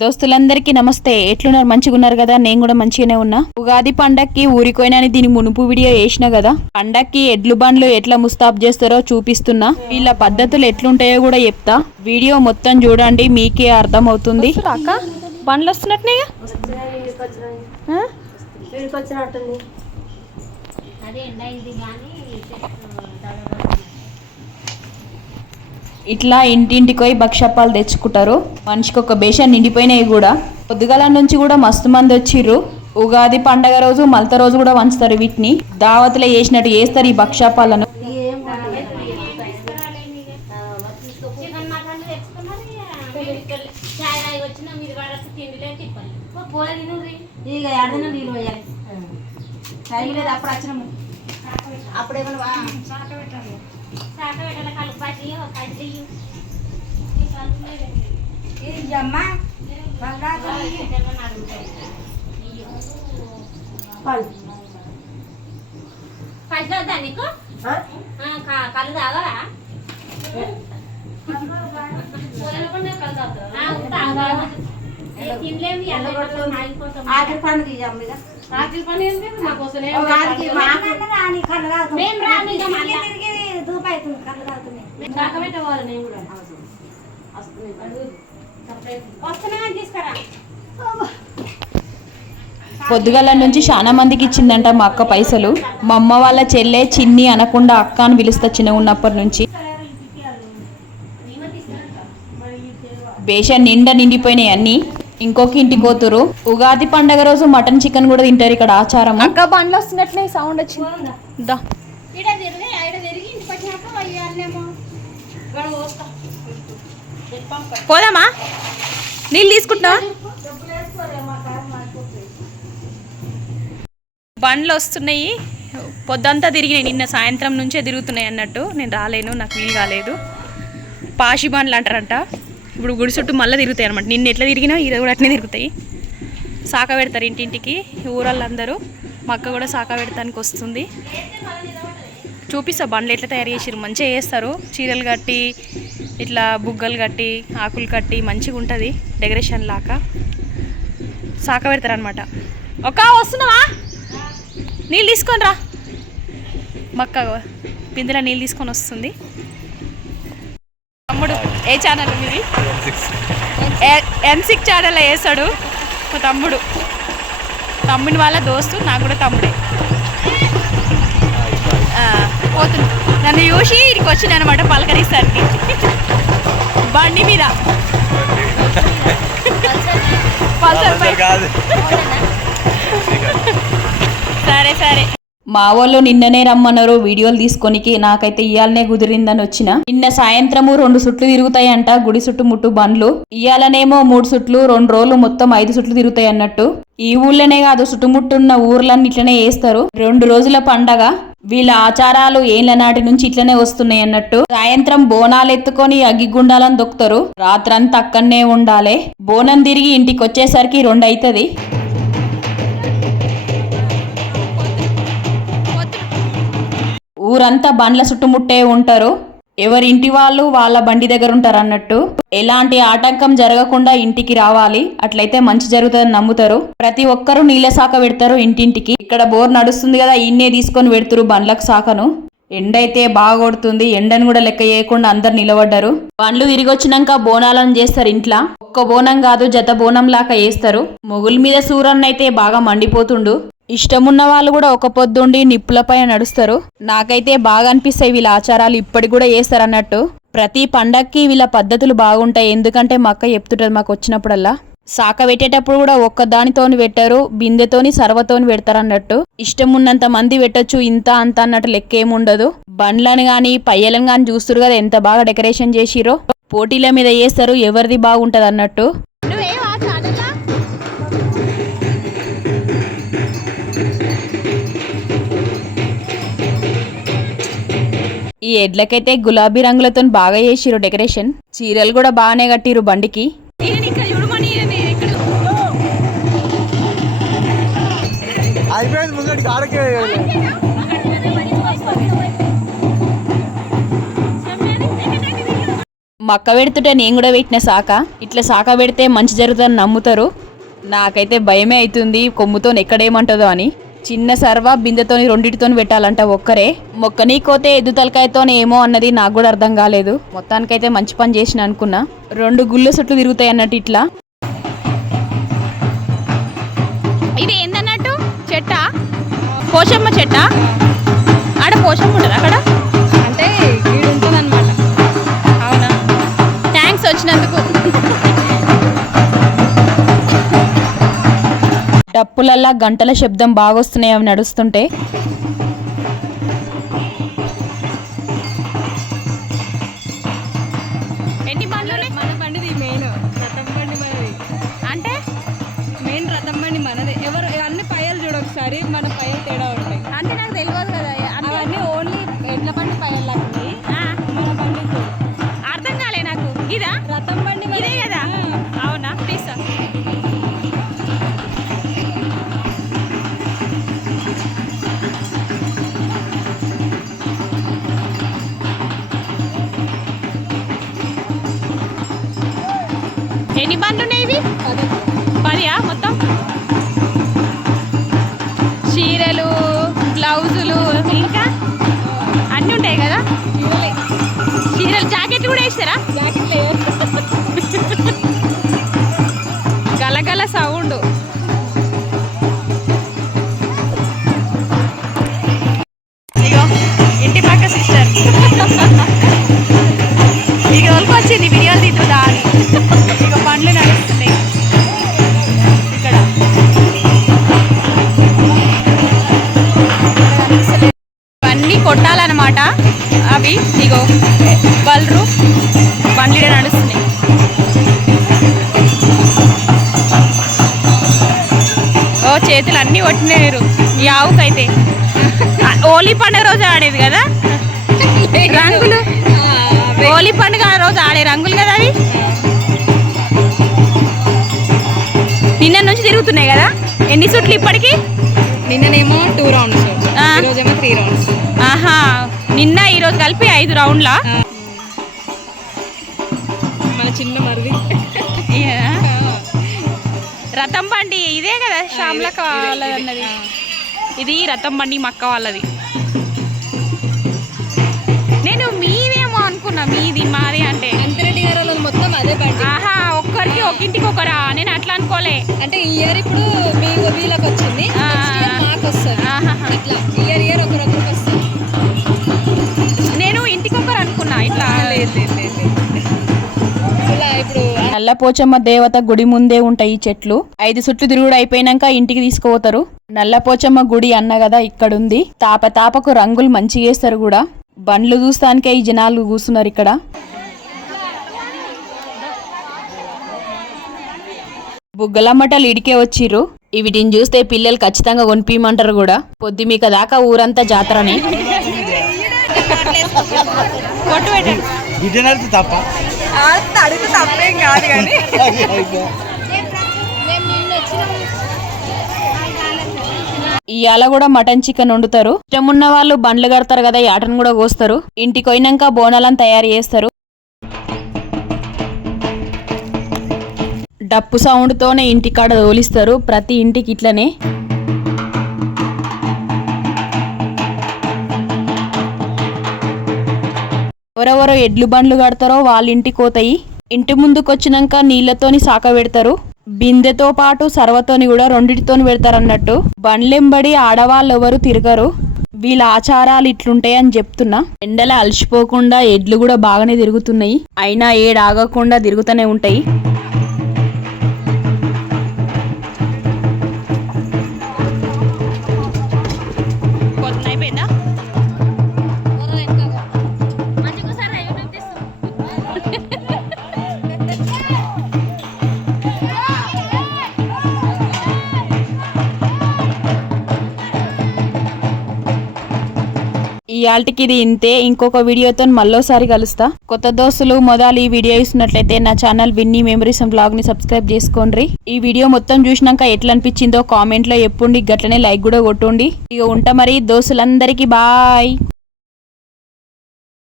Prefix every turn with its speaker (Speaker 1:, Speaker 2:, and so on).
Speaker 1: దోస్తులందరికీ నమస్తే. ఎట్లున్నారు? మంచిగా ఉన్నారు కదా? నేను కూడా మంచిగానే ఉన్నా. ఉగాది పండక్కి ఊరికోయినని దీని మునుపు వీడియో వేసిన కదా? పండక్కి ఎడ్లు బండ్లు ఎట్లా ముస్తాబ్ చేస్తారో చూపిస్తున్నా. వీళ్ళ పద్ధతులు ఎట్లుంటాయో కూడా చెప్తా. వీడియో మొత్తం చూడండి మీకే అర్థం అవుతుంది అక్క? బండ్లు వస్తున్నట్టునే
Speaker 2: అదే ఎండ ఇది కానీ
Speaker 1: ఇట్లా ఇంటింటికి పోయి భక్షపాలు తెచ్చుకుంటారు. మనిషికి ఒక బేషన్ నిండిపోయినాయి కూడా. పొద్దుగాల నుంచి కూడా మస్తు మంది వచ్చిర్రు. ఉగాది పండగ రోజు మలత రోజు కూడా వంచుతారు వీటిని. దావతులే చేసినట్టు చేస్తారు ఈ భక్షాపాలను
Speaker 2: చికెన్
Speaker 3: ఇక.
Speaker 2: ఆకలి పని ఏంది? మాకు వస్తూనే
Speaker 3: ఓ
Speaker 2: ఉంటాయి.
Speaker 3: ఆఖరికి మా ఆఖరి
Speaker 2: రాము ఇక మళ్ళా. శాఖ పెట్టవాలి నేను కూడా
Speaker 1: పొద్దుగల నుంచి చాలా మందికి ఇచ్చిందంట మా అక్క పైసలు. మా అమ్మ వాళ్ళ చెల్లె చిన్ని అనకుండా అక్క అని పిలుస్తా చిన్న ఉన్నప్పటి నుంచి. బేషన్ నిండా నిండిపోయినాయి అన్ని. ఇంకొక ఇంటి కోతురు. ఉగాది పండగ రోజు మటన్ చికెన్ కూడా తింటారు ఇక్కడ ఆచారం అక్క బండ్లు వస్తున్నట్లే సౌండ్ వచ్చింది. దా పోదామా? నీళ్ళు తీసుకుంటున్నావా? బండ్లు వస్తున్నాయి. పొద్దంతా తిరిగినాయి. నిన్న సాయంత్రం నుంచే తిరుగుతున్నాయి అన్నట్టు. నేను రాలేను నాకు వీలు కాలేదు పాషి బండ్లు అంటారంట. ఇప్పుడు గుడి చుట్టూ మళ్ళీ తిరుగుతాయి అనమాట నిన్న ఎట్లా తిరిగినా ఈరోజు కూడా అట్నే తిరుగుతాయి. సాక పెడతారు ఇంటింటికి ఊరళ్ళందరూ. మా అక్క కూడా సాక పెడతానికి వస్తుంది. చూపిస్తా బండ్లు ఎట్లా తయారు చేసారు మంచిగా చేస్తారు. చీరలు కట్టి ఇట్లా బుగ్గలు కట్టి ఆకులు కట్టి మంచిగా ఉంటుంది డెకరేషన్ లాగా. సాక పెడతారు అనమాట ఒక వస్తున్నావా? నీళ్ళు తీసుకొని రా. మక్క బిందెల నీళ్ళు తీసుకొని వస్తుంది. తమ్ముడు ఏ ఛానల్ మీది ఎన్ సిక్స్ ఛానల్ వేసాడు మా తమ్ముడు. తమ్ముని వాళ్ళ దోస్తు నాకు కూడా తమ్ముడే. పోతుంది. నన్ను చూసి ఇక్కడికి వచ్చింది అనమాట పలకరిస్తానికి. బండి మీద. పల్సర్ సరే సరే. మా వాళ్ళు నిన్ననే రమ్మన్నారు వీడియోలు తీసుకొనికి. నాకైతే ఇయాలనే కుదిరిందని వచ్చిన. నిన్న సాయంత్రము రెండు సుట్లు తిరుగుతాయంట గుడి చుట్టు ముట్టు బండ్లు. ఇయాలనేమో మూడు సుట్లు రెండు రోజులు మొత్తం ఐదు సుట్లు తిరుగుతాయి అన్నట్టు. ఈ ఊళ్ళోనే కాదు చుట్టుముట్టున్న ఊర్లన్నీ ఇట్లనే వేస్తారు రెండు రోజుల పండగ వీళ్ళ ఆచారాలు ఏళ్ళ నాటి నుంచి ఇట్లనే వస్తున్నాయి అన్నట్టు. సాయంత్రం బోనాలు ఎత్తుకొని అగ్గిగుండాలని దొక్కుతారు. రాత్రంతా అక్కడనే ఉండాలి. బోనం తిరిగి ఇంటికి వచ్చేసరికి రెండు అవుతుంది ఊరంతా బండ్ల చుట్టుముట్టే ఉంటారు. ఎవరి ఇంటి వాళ్ళు వాళ్ళ బండి దగ్గర ఉంటారు అన్నట్టు ఎలాంటి ఆటంకం జరగకుండా ఇంటికి రావాలి. అట్లయితే మంచి జరుగుతుందని నమ్ముతారు. ప్రతి ఒక్కరూ నీళ్ళ శాఖ పెడతారు ఇంటింటికి. ఇక్కడ బోర్ నడుస్తుంది కదా ఇన్నే తీసుకొని పెడతారు బండ్లకు శాఖను. ఎండ అయితే బాగా కొడుతుంది ఎండను కూడా లెక్క చేయకుండా అందరు నిలబడ్డారు. బండ్లు తిరిగి వచ్చినాక బోనాలను చేస్తారు ఇంట్లో. ఒక్క బోనం కాదు జత బోనం లాగా వేస్తారు మొగుల మీద సూరన్న అయితే బాగా మండిపోతుండు. ఇష్టమున్న వాళ్ళు కూడా ఒక పొద్దుండి నిప్పులపై నడుస్తారు. నాకైతే బాగా అనిపిస్తాయి వీళ్ళ ఆచారాలు ఇప్పటికి కూడా చేస్తారన్నట్టు ప్రతి పండక్కి వీళ్ళ పద్ధతులు బాగుంటాయి. ఎందుకంటే మా అక్క చెప్తుంటుంది మాకు వచ్చినప్పుడల్లా. సాక పెట్టేటప్పుడు కూడా ఒక్క దానితోని పెట్టారు బిందెతోని సర్వతోని పెడతారు అన్నట్టు ఇష్టం ఉన్నంత మంది పెట్టొచ్చు ఇంత అంత అన్నట్టు లెక్క ఏముండదు బండ్లను గాని పయ్యలను గాని చూస్తారు కదా ఎంత బాగా డెకరేషన్ చేసిరో పోటీల మీద చేస్తారు ఎవరిది బాగుంటది అన్నట్టు ఈ ఎడ్లకైతే గులాబీ రంగులతో బాగా చేసిరు డెకరేషన్. చీరలు కూడా బాగానే కట్టిరు బండికి. మక్క పెడుతుంటే నేను కూడా పెట్టిన శాఖ ఇట్లా శాఖ పెడితే మంచి జరుగుతుందని నమ్ముతారు. నాకైతే భయమే అవుతుంది కొమ్ముతో ఎక్కడేమంటుందో అని. చిన్న సర్వ బిందెతోని రెండింటితోని పెట్టాలంట ఒక్కరే. మొక్కని కోతే ఎద్దుతలకాయతోనే ఏమో అన్నది నాకు కూడా అర్థం కాలేదు. మొత్తానికైతే మంచి పని చేసిన అనుకున్నా. రెండు గుళ్ళ సుట్లు తిరుగుతాయి అన్నట్టు ఇట్లా. ఇది ఏందన్నట్టు? చెట్టా? పోషమ్మ చెట్టా? ఆడ పోషమ్మ ఉండదు అక్కడ? డప్పులల్లా గంటల శబ్దం బాగొస్తున్నాయి అవి నడుస్తుంటే ఎన్ని బండ్లు ఉన్నాయి ఇవి? పదియా మొత్తం? చీరలు బ్లౌజులు ఇంకా? అన్నీ ఉంటాయి కదా? చీరలు జాకెట్ కూడా వేస్తారా? గలగల సౌండ్. కొట్టాలన్నమాట. అవి ఇగో బల్రు బండ్లు నడుస్తున్నాయి ఓ చేతులు అన్నీ కొట్టినారు ఈ ఆవుకైతే. హోలీ పండుగ రోజు ఆడేది కదా? రంగులు. హోలీ పండుగ రోజు ఆడే రంగులు కదా అవి? నిన్న నుంచి తిరుగుతున్నాయి కదా? ఎన్ని చుట్లు ఇప్పటికి?
Speaker 3: నిన్ననేమో టూ రౌండ్స్
Speaker 1: ఆ.
Speaker 3: ఈరోజేమో త్రీ రౌండ్స్
Speaker 1: ఆహా నిన్న ఈరోజు కలిపి ఐదు రౌండ్లా?
Speaker 3: మన చిన్న మరిది.
Speaker 1: రథం బండి ఇదే కదా శ్యామలక వాళ్ళది అన్నది. ఇది రథం బండి మక్క వాళ్ళది. నేను మీదేమో అనుకున్నా మీది మాది అంటే.
Speaker 3: మొత్తం అదే బండి.
Speaker 1: ఆహా ఒక్కరికి ఒక్కింటికి ఒకరా? నేను అట్లా అనుకోలే.
Speaker 3: అంటే ఈ ఇయర్ ఇప్పుడు మీ వీళ్ళకి వచ్చింది మాకు వస్తుంది. అట్లా
Speaker 1: నల్లపోచమ్మ దేవత గుడి ముందే ఉంటాయి ఈ చెట్లు. ఐదు సుట్లు తిరుగుడు అయిపోయినాక ఇంటికి తీసుకుపోతారు. నల్లపోచమ్మ గుడి అన్న కదా ఇక్కడుంది. తాప తాపకు రంగులు మంచిగా వేస్తారు కూడా. బండ్లు చూస్తానికే ఈ జనాలు కూస్తున్నారు ఇక్కడ. బుగ్గలమ్మటలు ఇడికే వచ్చిర్రు. వీటిని చూస్తే పిల్లలు ఖచ్చితంగా కొనిపించమంటారు కూడా. పొద్దుమీక దాకా ఊరంతా జాతరని.
Speaker 4: తప్ప.
Speaker 3: అడిగితే తప్పేం కాదు కానీ.
Speaker 1: ఇవాళ కూడా మటన్ చికెన్ వండుతారు. ఇష్టం ఉన్న వాళ్ళు బండ్లు కడతారు కదా ఈ ఆటను కూడా కోస్తారు. ఇంటికి పోయినాక బోనాలను తయారు చేస్తారు. డప్పు సౌండ్తోనే ఇంటికాడ తోలిస్తారు ప్రతి ఇంటికి ఇట్లనే. ఎవరెవరో ఎడ్లు బండ్లు కడతారో వాళ్ళ ఇంటికి పోతాయి ఇంటి ముందుకు వచ్చినాక నీళ్ళతోని సాక పెడతారు. బిందెతో పాటు సర్వతోని కూడా రెండిటితోని పెడతారు అన్నట్టు బండ్లెంబడి ఆడవాళ్ళు ఎవరు తిరగరు. వీళ్ళ ఆచారాలు ఇట్లుంటాయి అని చెప్తున్నా. ఎండల అలసిపోకుండా ఎడ్లు కూడా బాగానే తిరుగుతున్నాయి. అయినా ఏడు ఆగకుండా తిరుగుతూనే ఉంటాయి. ఈ ఇది ఇంతే. ఇంకొక వీడియోతో మళ్ళోసారి కలుస్తా. కొత్త దోస్తులు మొదలు ఈ వీడియో ఇస్తున్నట్లయితే నా channel Vinni memories and బ్లాగ్ని subscribe చేసుకోండి. ఈ వీడియో మొత్తం చూసినాక ఎట్లా అనిపించిందో కామెంట్లో ఎప్పుడు గట్లనే లైక్ కూడా కొట్టుండి. ఇక ఉంటా మరి దోస్తులందరికీ బాయ్.